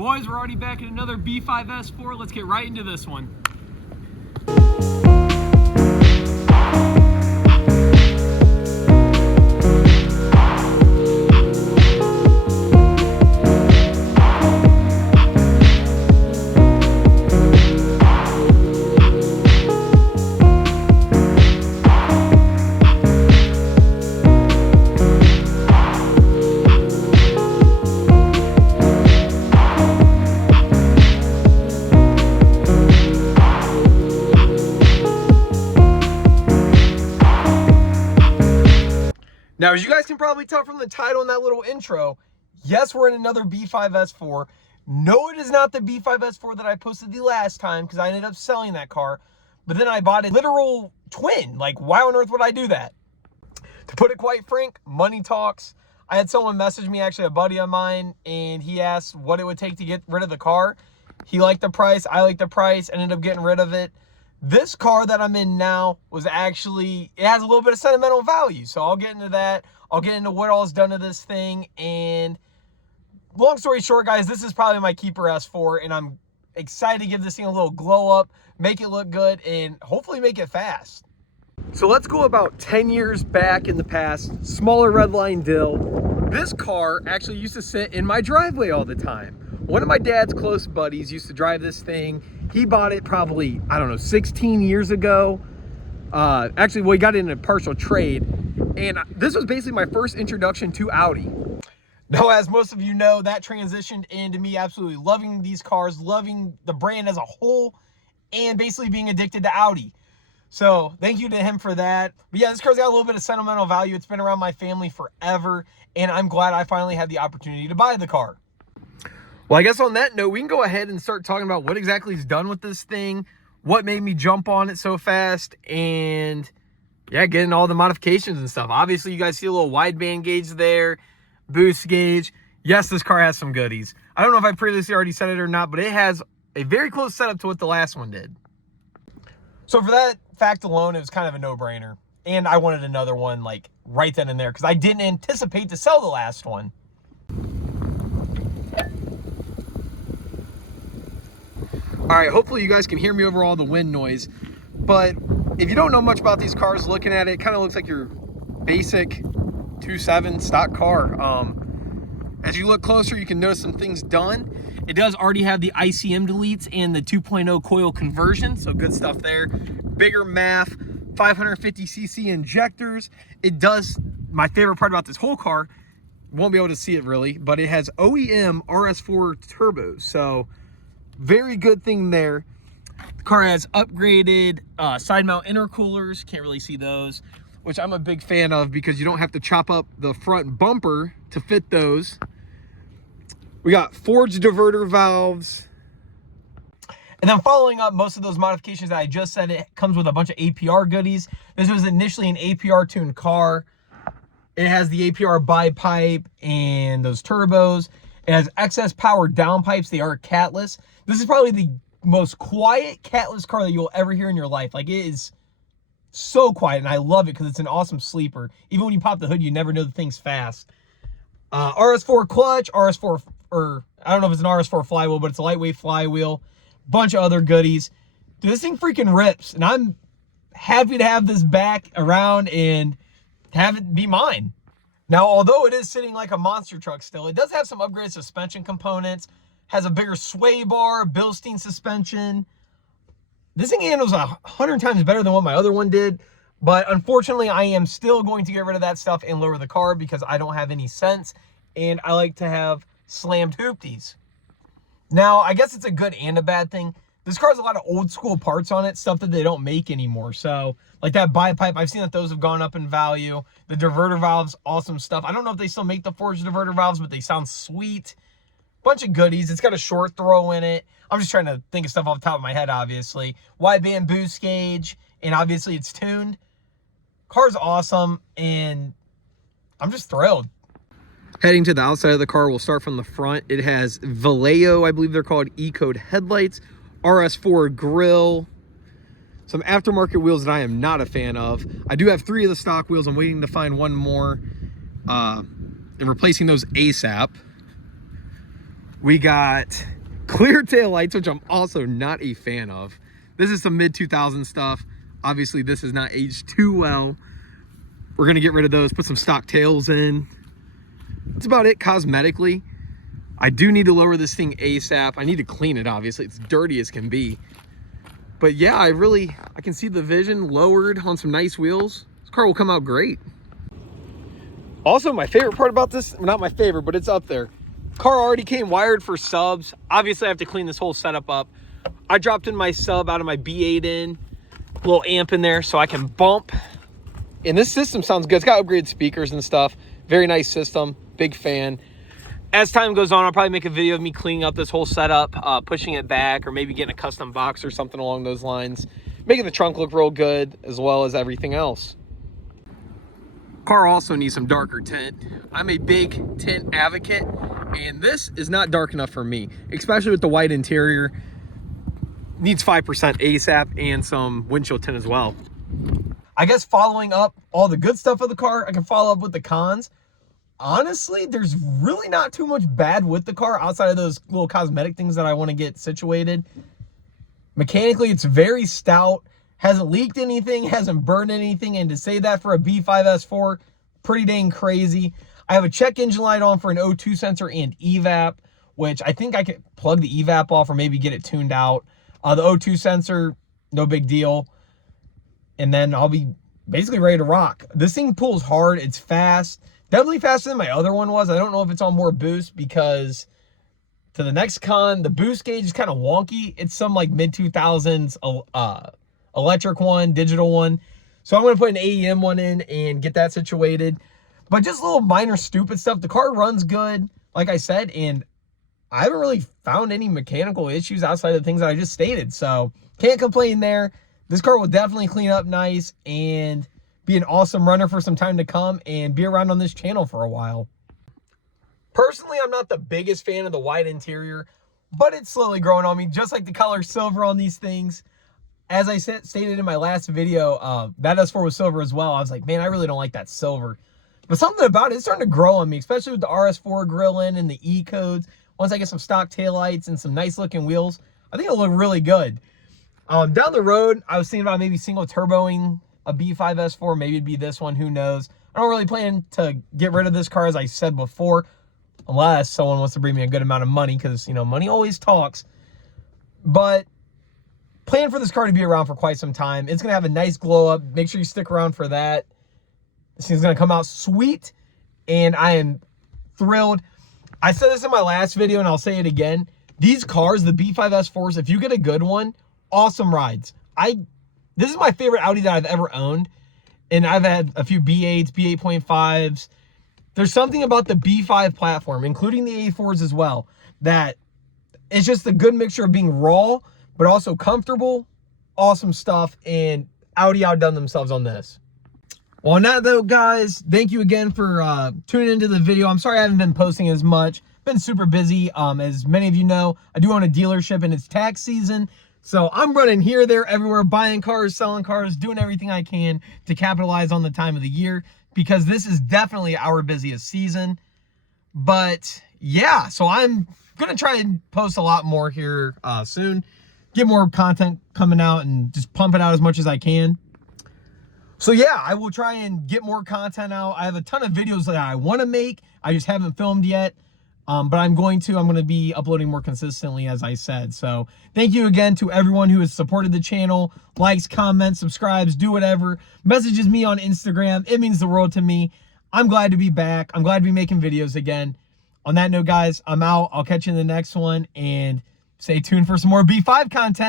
Boys, we're already back in another B5 S4. Let's get right into this one. Now, as you guys can probably tell from the title and that little intro, yes, we're in another B5 S4. No, it is not the B5 S4 that I posted the last time because I ended up selling that car. But then I bought a literal twin. Like, why on earth would I do that? To put it quite frank, money talks. I had someone message me, actually a buddy of mine, and he asked what it would take to get rid of the car. He liked the price, I liked the price, ended up getting rid of it. This car that I'm in now was actually, it has a little bit of sentimental value. So I'll get into that. I'll get into what all is done to this thing. And long story short, guys, this is probably my keeper S4. And I'm excited to give this thing a little glow up, make it look good, and hopefully make it fast. So let's go about 10 years back in the past. Smaller redline dill. This car actually used to sit in my driveway all the time. One of my dad's close buddies used to drive this thing. He bought it probably, I don't know, 16 years ago. Actually, well, he got it in a partial trade. And this was basically my first introduction to Audi. Now, as most of you know, that transitioned into me absolutely loving these cars, loving the brand as a whole, and basically being addicted to Audi. So thank you to him for that. But yeah, this car's got a little bit of sentimental value. It's been around my family forever, and I'm glad I finally had the opportunity to buy the car. Well, I guess on that note, we can go ahead and start talking about what exactly is done with this thing, what made me jump on it so fast, and yeah, getting all the modifications and stuff. Obviously, you guys see a little wideband gauge there, boost gauge. Yes, this car has some goodies. I don't know if I previously already said it or not, but it has a very close setup to what the last one did. So for that fact alone, it was kind of a no-brainer. And I wanted another one like right then and there because I didn't anticipate to sell the last one. All right, hopefully you guys can hear me over all the wind noise, but if you don't know much about these cars, looking at it, it kind of looks like your basic 2.7 stock car. As you look closer, you can notice some things done. It does already have the ICM deletes and the 2.0 coil conversion, so good stuff there. Bigger MAF, 550cc injectors. It does, my favorite part about this whole car, won't be able to see it really, but it has OEM RS4 turbos, so very good thing there. The car has upgraded side mount intercoolers. Can't really see those, which I'm a big fan of because you don't have to chop up the front bumper to fit those. We got forged diverter valves. And then following up most of those modifications that I just said, it comes with a bunch of APR goodies. This was initially an APR tuned car. It has the APR bipipe and those turbos. It has excess power downpipes. They are catless. This is probably the most quiet catless car that you'll ever hear in your life. Like, it is so quiet, and I love it because it's an awesome sleeper. Even when you pop the hood, you never know the thing's fast. RS4 clutch, RS4, or I don't know if it's an RS4 flywheel, but it's a lightweight flywheel. Bunch of other goodies. Dude, this thing freaking rips, and I'm happy to have this back around and have it be mine. Now, although it is sitting like a monster truck still, it does have some upgraded suspension components, has a bigger sway bar, Bilstein suspension. This thing handles 100 times better than what my other one did, but unfortunately, I am still going to get rid of that stuff and lower the car because I don't have any sense, and I like to have slammed hoopties. Now, I guess it's a good and a bad thing. This car has a lot of old school parts on it, stuff that they don't make anymore. So, like that bipipe, I've seen that those have gone up in value. The diverter valves, awesome stuff. I don't know if they still make the forged diverter valves, but they sound sweet. Bunch of goodies. It's got a short throw in it. I'm just trying to think of stuff off the top of my head, obviously. Wideband boost gauge, and obviously it's tuned. Car's awesome, and I'm just thrilled. Heading to the outside of the car, we'll start from the front. It has Vallejo, I believe they're called, E-code headlights, RS4 grille, some aftermarket wheels that I am not a fan of. I do have 3 of the stock wheels. I'm waiting to find one more and replacing those ASAP. We got clear tail lights, which I'm also not a fan of. This is some mid-2000s stuff. Obviously, this is not aged too well. We're gonna get rid of those, put some stock tails in. That's about it cosmetically. I do need to lower this thing ASAP. I need to clean it, obviously. It's dirty as can be. But yeah, I can see the vision lowered on some nice wheels. This car will come out great. Also, my favorite part about this, well, not my favorite, but it's up there. Car already came wired for subs. Obviously, I have to clean this whole setup up. I dropped in my sub out of my B8 in, a little amp in there so I can bump. And this system sounds good. It's got upgraded speakers and stuff. Very nice system, big fan. As time goes on, I'll probably make a video of me cleaning up this whole setup, pushing it back, or maybe getting a custom box or something along those lines. Making the trunk look real good, as well as everything else. Car also needs some darker tint. I'm a big tint advocate, and this is not dark enough for me, especially with the white interior. Needs 5% ASAP and some windshield tint as well. I guess following up all the good stuff of the car, I can follow up with the cons. Honestly, there's really not too much bad with the car outside of those little cosmetic things that I want to get situated. Mechanically, it's very stout, hasn't leaked anything, hasn't burned anything, and to say that for a B5 S4, pretty dang crazy. I have a check engine light on for an O2 sensor and evap, which I think I could plug the evap off or maybe get it tuned out. The O2 sensor, no big deal. And then I'll be basically ready to rock. This thing pulls hard, it's fast. Definitely faster than my other one was. I don't know if it's on more boost because to the next con, the boost gauge is kind of wonky. It's some like mid-2000s electric one, digital one. So I'm going to put an AEM one in and get that situated. But just little minor stupid stuff. The car runs good, like I said, and I haven't really found any mechanical issues outside of the things that I just stated. So can't complain there. This car will definitely clean up nice and be an awesome runner for some time to come and be around on this channel for a while. Personally, I'm not the biggest fan of the white interior, but it's slowly growing on me, just like the color silver on these things. As I stated in my last video, that S4 was silver as well. I was like, man, I really don't like that silver. But something about it's starting to grow on me, especially with the RS4 grill in and the E codes. Once I get some stock taillights and some nice looking wheels, I think it'll look really good. Down the road, I was thinking about maybe single turboing a B5 S4, maybe it'd be this one, who knows. I don't really plan to get rid of this car, as I said before, unless someone wants to bring me a good amount of money, because, you know, money always talks. But plan for this car to be around for quite some time. It's going to have a nice glow up. Make sure you stick around for that. This thing's going to come out sweet, and I am thrilled. I said this in my last video, and I'll say it again. These cars, the B5 S4s, if you get a good one, awesome rides. This is my favorite Audi that I've ever owned, and I've had a few B8s, B8.5s. There's something about the B5 platform, including the A4s as well, that it's just a good mixture of being raw, but also comfortable, awesome stuff, and Audi outdone themselves on this. Well, on that though, guys, thank you again for tuning into the video. I'm sorry I haven't been posting as much. Been super busy. As many of you know, I do own a dealership, and it's tax season. So I'm running here, there, everywhere, buying cars, selling cars, doing everything I can to capitalize on the time of the year, because this is definitely our busiest season. But yeah, so I'm going to try and post a lot more here soon. Get more content coming out and just pump it out as much as I can. So yeah, I will try and get more content out. I have a ton of videos that I want to make. I just haven't filmed yet. But I'm going to be uploading more consistently, as I said. So thank you again to everyone who has supported the channel, likes, comments, subscribes, do whatever, messages me on Instagram. It means the world to me. I'm glad to be back. I'm glad to be making videos again. On that note, guys, I'm out. I'll catch you in the next one, and stay tuned for some more B5 content.